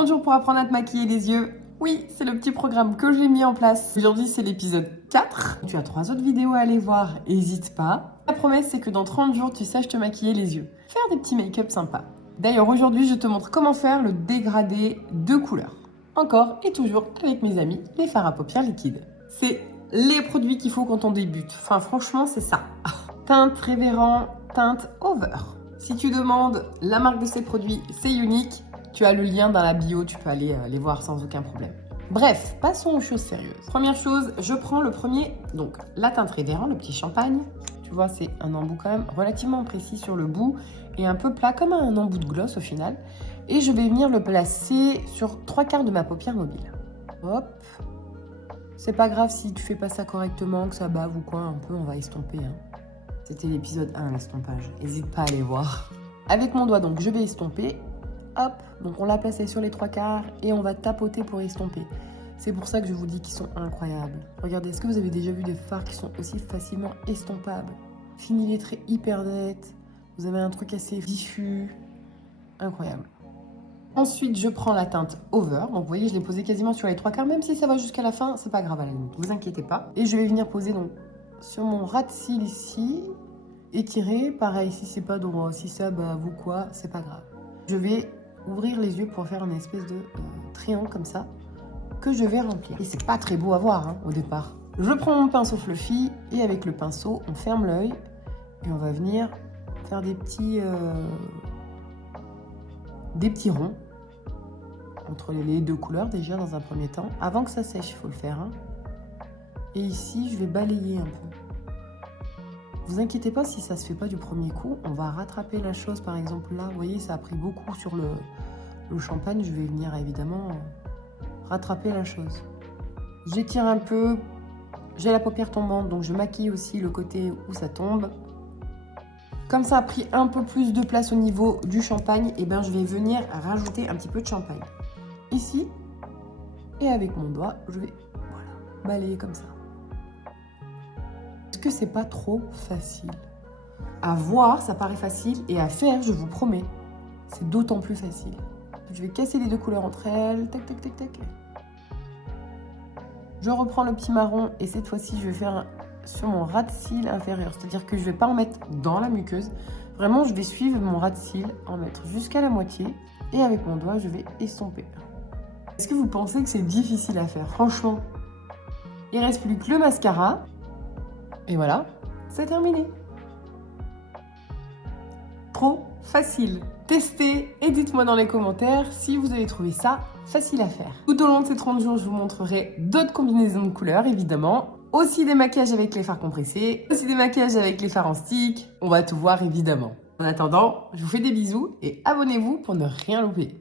30 jours pour apprendre à te maquiller les yeux. Oui, c'est le petit programme que j'ai mis en place. Aujourd'hui, c'est l'épisode 4. Tu as 3 autres vidéos à aller voir, n'hésite pas. La promesse, c'est que dans 30 jours, tu saches te maquiller les yeux. Faire des petits make-up sympas. D'ailleurs, aujourd'hui, je te montre comment faire le dégradé de couleur. Encore et toujours avec mes amis, les fards à paupières liquides. C'est les produits qu'il faut quand on débute. Enfin, franchement, c'est ça. Teinte Révérend, teinte Over. Si tu demandes la marque de ces produits, c'est unique. Tu as le lien dans la bio, tu peux aller les voir sans aucun problème. Bref, passons aux choses sérieuses. Première chose, je prends le premier, donc la teinte Révérend, le petit champagne. Tu vois, c'est un embout quand même relativement précis sur le bout et un peu plat, comme un embout de gloss au final. Et je vais venir le placer sur 3/4 de ma paupière mobile. Hop. C'est pas grave si tu fais pas ça correctement, que ça bave ou quoi, un peu, on va estomper. C'était l'épisode 1, l'estompage. N'hésite pas à aller voir. Avec mon doigt, donc, je vais estomper. Hop, donc on l'a placé sur les 3/4 et on va tapoter pour estomper. C'est pour ça que je vous dis qu'ils sont incroyables. Regardez, est-ce que vous avez déjà vu des fards qui sont aussi facilement estompables? Fini les traits hyper nets, vous avez un truc assez diffus. Incroyable. Ensuite, je prends la teinte Over. Donc, vous voyez, je l'ai posée quasiment sur les 3/4. Même si ça va jusqu'à la fin, c'est pas grave à la limite. Vous inquiétez pas. Et je vais venir poser donc sur mon ras de cils ici. Étirer. Pareil, si c'est pas droit, si ça bave ou quoi, c'est pas grave. Je vais ouvrir les yeux pour faire une espèce de triangle comme ça que je vais remplir. Et c'est pas très beau à voir au départ. Je prends mon pinceau fluffy et avec le pinceau, on ferme l'œil et on va venir faire des petits ronds entre les deux couleurs déjà dans un premier temps. Avant que ça sèche, il faut le faire. Et ici, je vais balayer un peu. Vous inquiétez pas si ça se fait pas du premier coup. On va rattraper la chose, par exemple là. Vous voyez, ça a pris beaucoup sur le champagne. Je vais venir évidemment rattraper la chose. J'étire un peu. J'ai la paupière tombante, donc je maquille aussi le côté où ça tombe. Comme ça a pris un peu plus de place au niveau du champagne, et ben je vais venir rajouter un petit peu de champagne. Ici, et avec mon doigt, je vais balayer comme ça. Est-ce que c'est pas trop facile? À voir, ça paraît facile, et à faire, je vous promets, c'est d'autant plus facile. Je vais casser les deux couleurs entre elles, tac, tac, tac, tac. Je reprends le petit marron, et cette fois-ci, je vais faire sur mon ras de cils inférieur. C'est-à-dire que je ne vais pas en mettre dans la muqueuse. Vraiment, je vais suivre mon ras de cils, en mettre jusqu'à la moitié, et avec mon doigt, je vais estomper. Est-ce que vous pensez que c'est difficile à faire? Franchement, il ne reste plus que le mascara. Et voilà, c'est terminé. Trop facile. Testez et dites-moi dans les commentaires si vous avez trouvé ça facile à faire. Tout au long de ces 30 jours, je vous montrerai d'autres combinaisons de couleurs, évidemment. Aussi des maquillages avec les fards compressés, aussi des maquillages avec les fards en stick. On va tout voir, évidemment. En attendant, je vous fais des bisous et abonnez-vous pour ne rien louper.